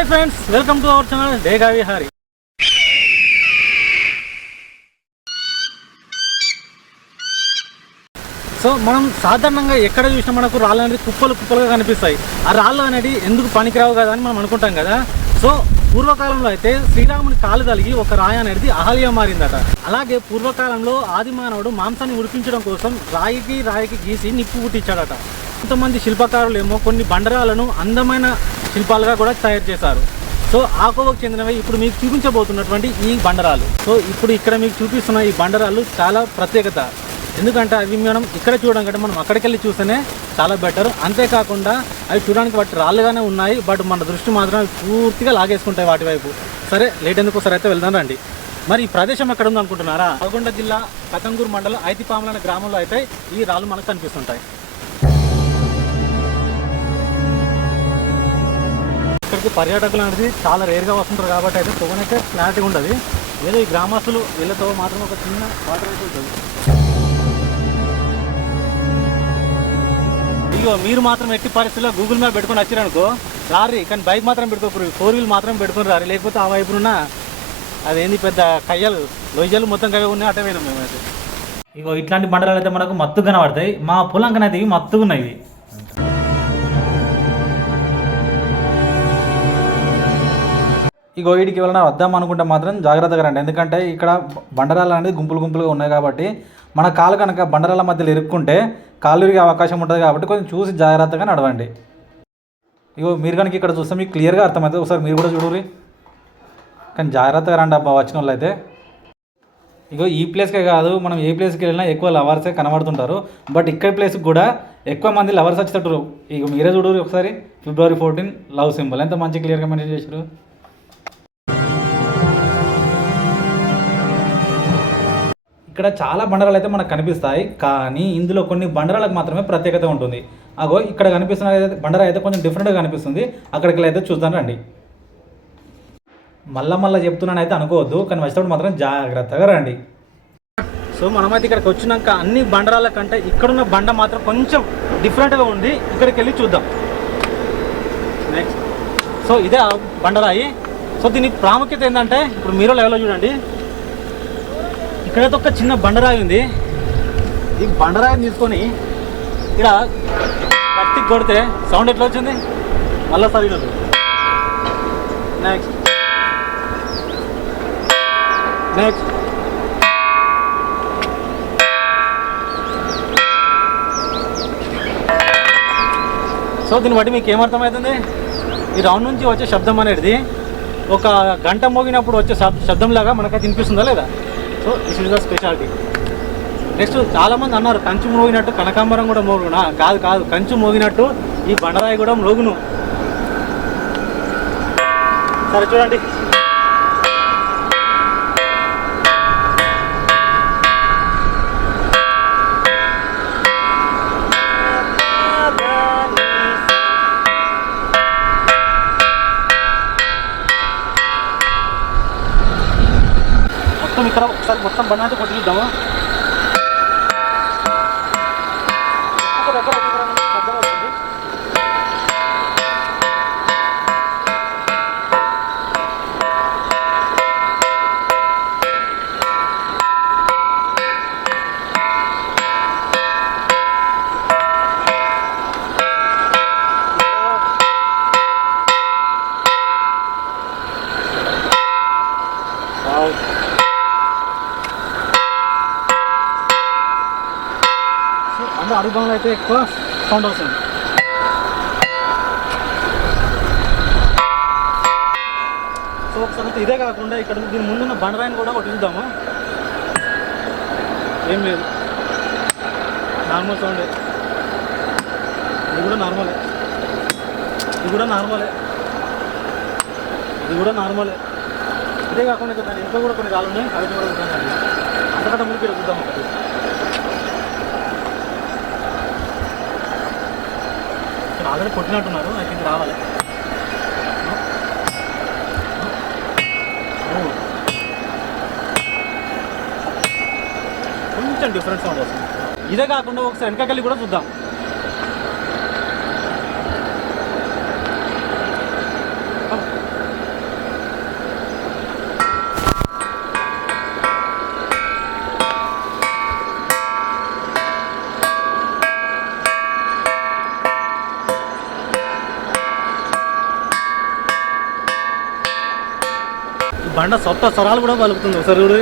Hi friends welcome to our channel Dega Vihari. So మనం సాధారణంగా ఎక్కడ చూసినా మనకు రాళ్ళు అనేది కుప్పలు కుప్పలుగా కనిపిస్తాయి. ఆ రాళ్ళు అనేది ఎందుకు పనికిరావు కదా అని మనం అనుకుంటాం కదా. సో పూర్వకాలంలో అయితే శ్రీరాముని కాలు తలిగి ఒక రాయి అనేది అహల్య మారిందట. అలాగే పూర్వకాలంలో ఆది మానవుడు మాంసాన్ని ఉడిపించడం కోసం రాయికి రాయికి గీసి నిప్పు పుట్టించాడట. కొంతమంది శిల్పకారులు ఏమో కొన్ని బండరాలను అందమైన శిల్పాలుగా కూడా తయారు చేశారు. సో ఆ చెందినవి ఇప్పుడు మీకు చూపించబోతున్నటువంటి ఈ బండరాలు సో ఇప్పుడు ఇక్కడ మీకు చూపిస్తున్న ఈ బండరాలు చాలా ప్రత్యేకత. ఎందుకంటే అవి మనం ఇక్కడ చూడడం కంటే మనం అక్కడికి వెళ్ళి చూస్తేనే చాలా బెటర్. అంతేకాకుండా అవి చూడడానికి వాటి రాళ్ళుగానే ఉన్నాయి. బట్ మన దృష్టి మాత్రం పూర్తిగా లాగేసుకుంటాయి వాటి వైపు. సరే లేట్ ఎందుకు? సరే అయితే వెళ్దాం రండి. మరి ఈ ప్రదేశం ఎక్కడ ఉంది అనుకుంటున్నారా నల్గొండ జిల్లా కతంగూరు మండలం ఐతిపాములైన గ్రామంలో అయితే ఈ రాళ్ళు మనకు కనిపిస్తుంటాయి. ఇక్కడికి పర్యాటకులు అనేది చాలా రేర్గా వస్తుంటారు కాబట్టి అయితే తోనైతే క్లారిటీ ఉండదు. ఏదో ఈ గ్రామస్తులు వీళ్ళతో మాత్రం ఒక చిన్న వాటర్ అయితే ఉంటుంది. ఇగో మీరు మాత్రం ఎట్టి పరిస్థితుల్లో గూగుల్ మ్యాప్ పెట్టుకొని వచ్చారనుకో రారీ కానీ బైక్ మాత్రం పెట్టుకోరు ఫోర్ వీల్ మాత్రం పెట్టుకుని రారు లేకపోతే ఆ వైపున అదేంది పెద్ద కయ్యలు లొయ్యలు మొత్తం కవి ఉన్నాయి అటే పోయినాం మేమైతే. ఇగో ఇట్లాంటి మండలాలు అయితే మనకు మత్తుగా కనబడతాయి. మా పొలం కనైతే మత్తుగా ఉన్నాయి. ఇగో వీడికి ఎవరైనా వద్దాం అనుకుంటే మాత్రం జాగ్రత్తగా రండి. ఎందుకంటే ఇక్కడ బండరాలు అనేది గుంపులు గుంపులుగా ఉన్నాయి కాబట్టి మన కాలు కనుక బండరాల మధ్యలో ఇరుక్కుంటే కాలు విరిగే అవకాశం ఉంటుంది కాబట్టి కొంచెం చూసి జాగ్రత్తగా నడవండి. ఇగో మీరు కనుక ఇక్కడ చూస్తే మీకు క్లియర్గా అర్థమవుతుంది. ఒకసారి మీరు కూడా చూడరు కానీ జాగ్రత్తగా రండి అబ్బా వచ్చిన వాళ్ళు అయితే ఇగో ఈ ప్లేస్కే కాదు మనం ఏ ప్లేస్కి వెళ్ళినా ఎక్కువ లవర్సే కనబడుతుంటారు. బట్ ఇక్కడ ప్లేస్కి కూడా ఎక్కువ మంది లవర్స్ వచ్చేటట్టు. ఇక మీరే చూడరు ఒకసారి. February fourteen love symbol. ఎంత మంచి క్లియర్గా మెయింటైన్ చేశారు ఇక్కడ చాలా బండరాలు అయితే మనకు కనిపిస్తాయి కానీ ఇందులో కొన్ని బండరాలకు మాత్రమే ప్రత్యేకత ఉంటుంది. అగో ఇక్కడ కనిపిస్తున్న బండరా అయితే కొంచెం డిఫరెంట్గా కనిపిస్తుంది. అక్కడికి అయితే చూద్దాం రండి. మళ్ళా మళ్ళీ చెప్తున్నాను అయితే అనుకోవద్దు కానీ వచ్చేటప్పుడు మాత్రం జాగ్రత్తగా రండి. సో మనమైతే ఇక్కడికి వచ్చినాక అన్ని బండరాల కంటే ఇక్కడున్న బండ మాత్రం కొంచెం డిఫరెంట్గా ఉంది. ఇక్కడికి వెళ్ళి చూద్దాం. నెక్స్ట్ సో ఇదే బండరాయి. సో దీని ప్రాముఖ్యత ఏంటంటే ఇప్పుడు మీరు లెవెల్లో చూడండి. ఇక్కడైతే ఒక చిన్న బండరాయి ఉంది. ఈ బండరాయిని తీసుకొని ఇక్కడ గట్టి కొడితే సౌండ్ ఎట్లా వచ్చింది? మళ్ళీ సరిగ్గా నెక్స్ట్ నెక్స్ట్ సో దీన్ని బట్టి మీకు ఏమర్థమవుతుంది ఈ రౌండ్ నుంచి వచ్చే శబ్దం అనేది ఒక గంట మోగినప్పుడు వచ్చే శబ్దంలాగా శబ్దం లాగా మనకైతే వినిపిస్తుందా లేదా? So this is the speciality next చాలా మంది అన్నారు కంచు మోగినట్టు కనకాంబరం కూడా మోగునా? కాదు కాదు కంచు మోగినట్టు ఈ బండరాయి కూడా మోగును. సరే చూడండి. మొత్తం ఇక్కడ ఒకసారి మొత్తం బండి అయితే అడుగు అయితే ఎక్కువ సౌండ్ వస్తుంది. సో ఒకసారి ఇదే కాకుండా ఇక్కడ దీని ముందున్న బండరాయిని కూడా ఒకటి చూద్దాము ఏం లేదు. నార్మల్ సౌండ్ ఇది కూడా నార్మలే ఇది కూడా నార్మలే ఇది కూడా నార్మలే ఇదే కాకుండా ఇక్కడ దాని ఇంట్లో కూడా కొన్ని కాలు ఉన్నాయి. అవి కూడా చూద్దాం అంతకంటే ముందు ఇక్కడ చూద్దాం ఒకటి. ఆల్రెడీ కొట్టినట్టున్నారు. ఐ థింక్ రావాలి. కొంచెం డిఫరెన్స్ సౌండ్ వస్తుంది. ఇదే కాకుండా ఒకసారి వెనకకెళ్ళి కూడా చూద్దాం. బండ సొత్త స్వరాలు కూడా పలుకుతుంది ఒకసారి చూడు.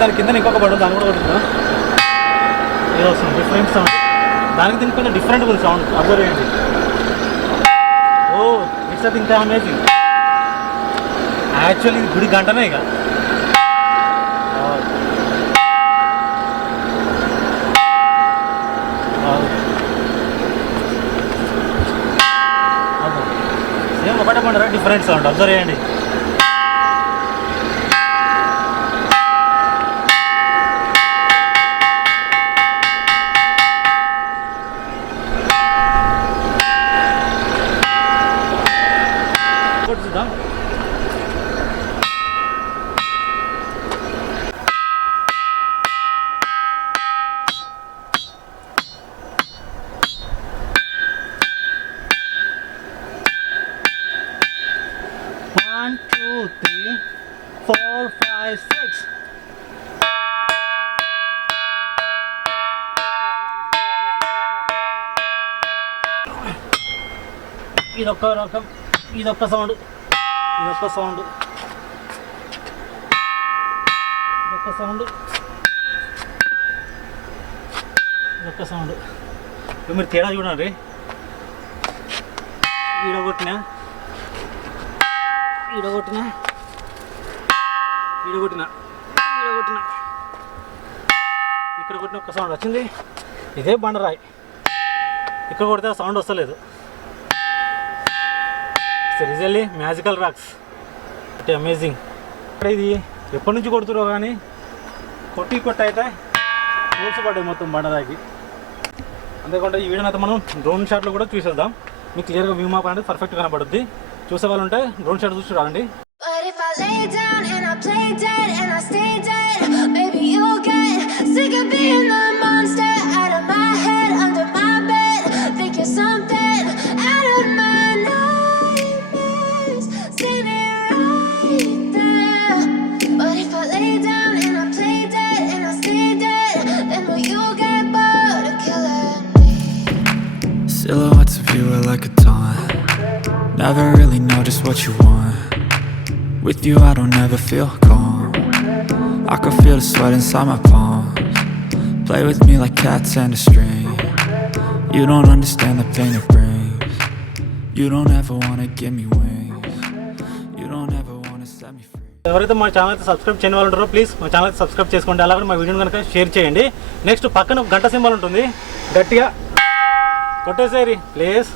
దాని కింద ఇంకొక బండ దాని కూడా కొడుతుందా ఏదో వస్తుంది డిఫరెంట్ సౌండ్ దానికి దీనికి కొంచెం డిఫరెంట్ ఉంది సౌండ్ అబ్జర్వ్ చేయండి. ఓ ఇట్స్ అది ఇంకా అమేజింగ్ యాక్చువల్లీ ఇది గుడి గంటనే ఇక. ఒకటే పండరా డిఫరెన్స్ ఉంటుంది అబ్జర్వ్ చేయండి. ఇదొక రకం ఇదొక సౌండ్ ఇదొక సౌండ్. ఇదొక సౌండ్. ఇదొక సౌండ్. ఇప్పుడు మీరు తేడా చూడండి. ఈడగొట్టినా? ఈడగొట్టిన? ఈడగొట్టిన? ఈడగొట్టిన? ఇక్కడ కొట్టిన ఒక్క సౌండ్ వచ్చింది. ఇదే బండరాయి. ఇక్కడ కొడితే సౌండ్ వస్తలేదు. రిజల్లీ మ్యాజికల్ రాక్స్ అంటే అమేజింగ్ ఇక్కడ ఇది ఎప్పటి నుంచి కొడుతురో కానీ కొట్టి కొట్టి అయితే పడ్డాయి మొత్తం బండదాకి అంతేకాకుండా ఈ వీడియోని అయితే మనం డ్రోన్ షాట్లో కూడా చూసేద్దాం. మీకు క్లియర్గా వ్యూ మాప్ అనేది పర్ఫెక్ట్ కనబడుద్ది. చూసే వాళ్ళు ఉంటే డ్రోన్ షాట్ చూసి రాండి. Silhouettes of you are like a taunt. Never really know just what you want. With you, I don't ever feel calm. I can feel the sweat inside my palms. Play with me like cats and a string. You don't understand the pain it brings. You don't ever wanna give me wings. You don't ever wanna set me free. ఎవరైతే మా channel అయితే subscribe చేయని వాళ్ళు ఉంటారో please మా channel subscribe చేసుకోండి అలాగే మా వీడియోని కనుక షేర్ చేయండి నెక్స్ట్ పక్కన గంట సింబల్ ఉంటుంది గట్టిగా కొట్టేసేరి ప్లీజ్